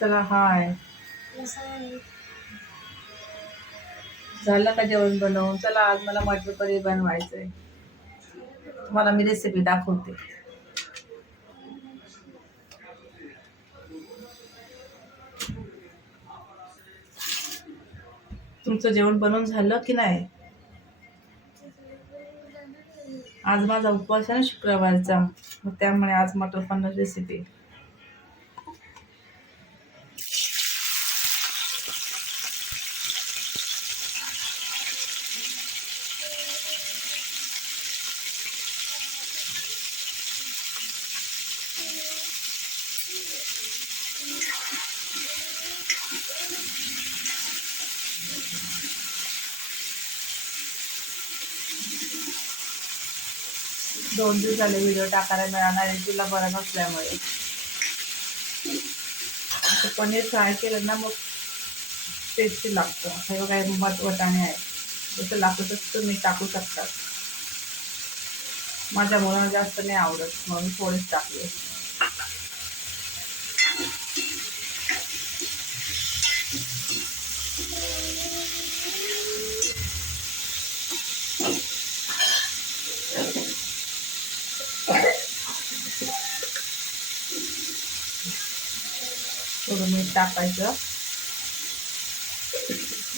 चला हाय. झालं का जेवण बनवून? चला आज मला मटर पनीर बनवायचंय. तुम्हाला मी रेसिपी दाखवते. तुमचं जेवण बनवून झालं की नाही? आज माझा उपवास आहे ना शुक्रवारचा. मग त्यामुळे आज मटर पनीर रेसिपी दोन दिवस झाले व्हिडिओ टाकायला मिळणार आहे तुला बरं नसल्यामुळे. पनीर फ्राय केलं ना मग टेस्टी लागतं. हे बघा मत वटाणे आहे जसं लागतं तसं तुम्ही टाकू शकता. माझ्या मुलांना जास्त नाही आवडत म्हणून थोडेच टाकले. थोडं मीठ टाकायचं.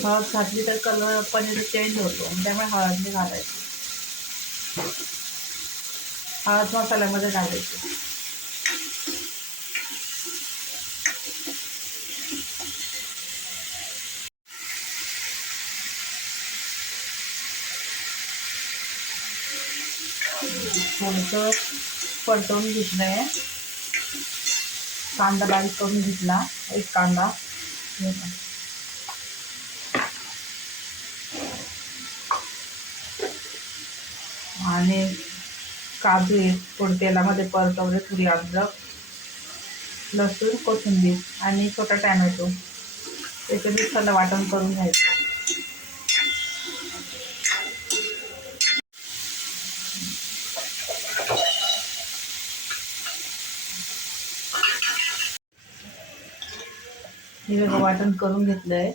हळद घातली तर कलर पनीर चेंज होतो त्यामुळे हळद नाही घालायची. हळद मसाल्यामध्ये घालायची. थोडंसं परतवून घेतलं आहे कांदा बारीक करून घेतला एक कांदा. आणि काजू थोडं तेलामध्ये परतवले थोडी अद्रक लसूण कोथिंबीर आणि छोटा टॅमॅटो. त्याचं मिक्सरला वाटण करून घ्यायचं. हे बघा वाटण करून घेतलंय.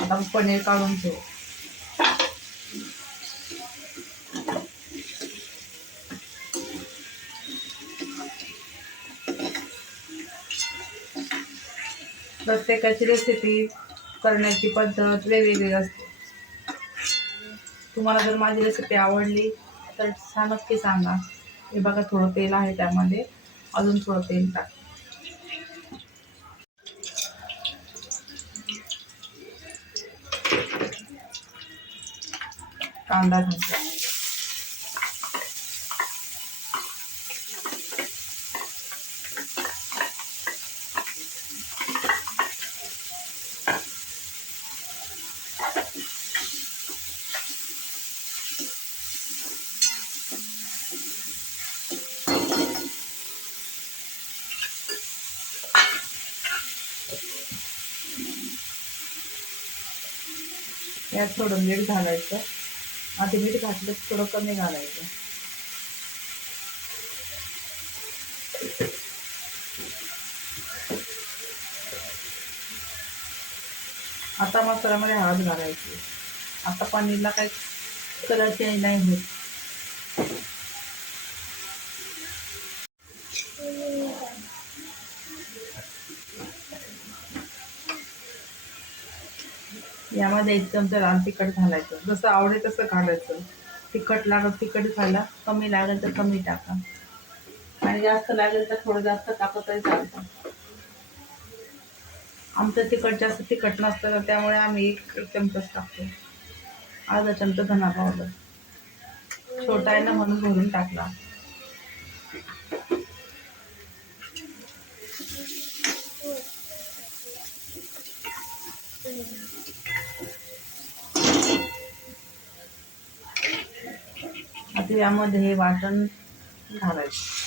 आता पनीर काढून ठेवू. प्रत्येकाची रेसिपी करण्याची पद्धत वेगवेगळी असते. तुम्हाला जर माझी रेसिपी आवडली तर सा नक्की सांगा. हे बघा थोडं तेल आहे त्यामध्ये. अजून थोडं तेल टाक कांदा घातला यात थोडं मीठ घालायचं आधी मीठ घातलं थोडं कमी घालायचं. आता मसाल्यामध्ये हळद घालायची. आता पनीरला काही कलर चेंज नाही होत. यामध्ये एक चमचा रान तिखट घालायचं जसं आवडेल तसं घालायचं. तिखट लागत तिखट घाला कमी लागेल तर कमी टाका. आणि जास्त लागेल तर थोडं जास्त टाकलं तरी चालतं. आमचं तिखट जास्त तिखट नसतं ना त्यामुळे आम्ही एक एक चमचाच टाकतो. अर्धा चमचा धना पावडर छोटा आहे ना म्हणून भरून टाकला. यामध्ये हे वाटण घालायचं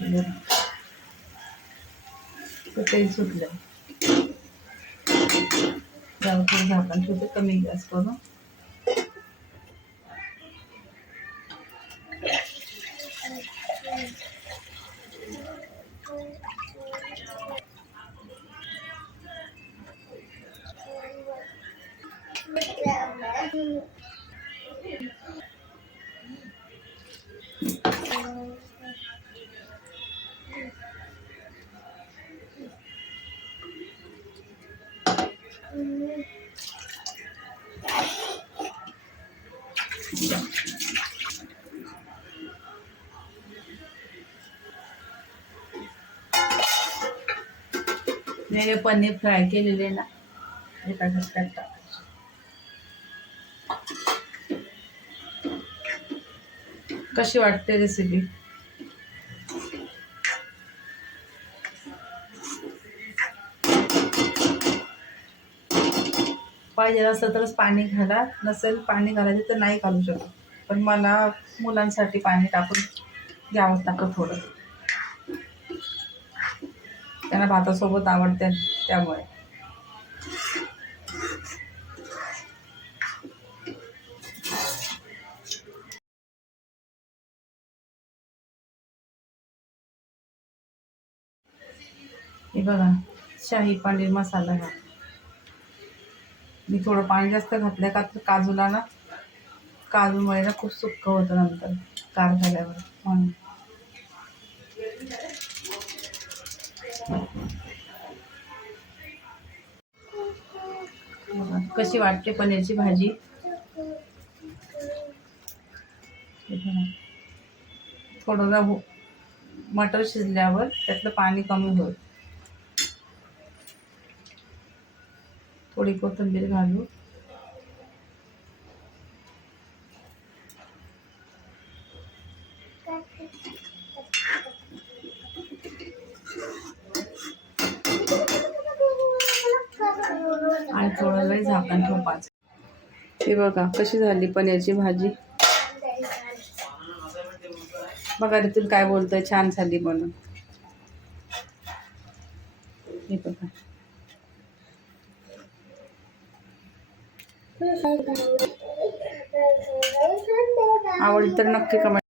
Yeah. तर ते सुटलं जाऊ झाकण थोडं कमी गॅस करून मी पनीर फ्राय केलेले ना एका घटकात टाकायचे कशी वाटते रेसिपी पाहिजे असं तरच पाणी घाला. नसेल पाणी घालायचं तर नाही घालू शकत. पण मला मुलांसाठी पाणी टाकून घ्यावंच लागतं थोडं. त्यांना भातासोबत आवडते त्यामुळे. हे बघा शाही पनीर मसाला हा मी थोडं पाणी जास्त घातलं का तर काजूला ना काजूमुळे ना खूप सुक्क होतं नंतर कार झाल्यावर. म्हणून कशी वाटते पनीरची भाजी? थोडं ना मटर शिजल्यावर त्यातलं पाणी कमी होईल. थोडी कोथिंबीर घालू. आणि थोडा वेळ झाकण ठेवायचं हे बघा कशी झाली पनीरची भाजी? बघा तिथून काय बोलतोय छान झाली म्हणून. हे बघा. आवडली तर नक्की कमेंट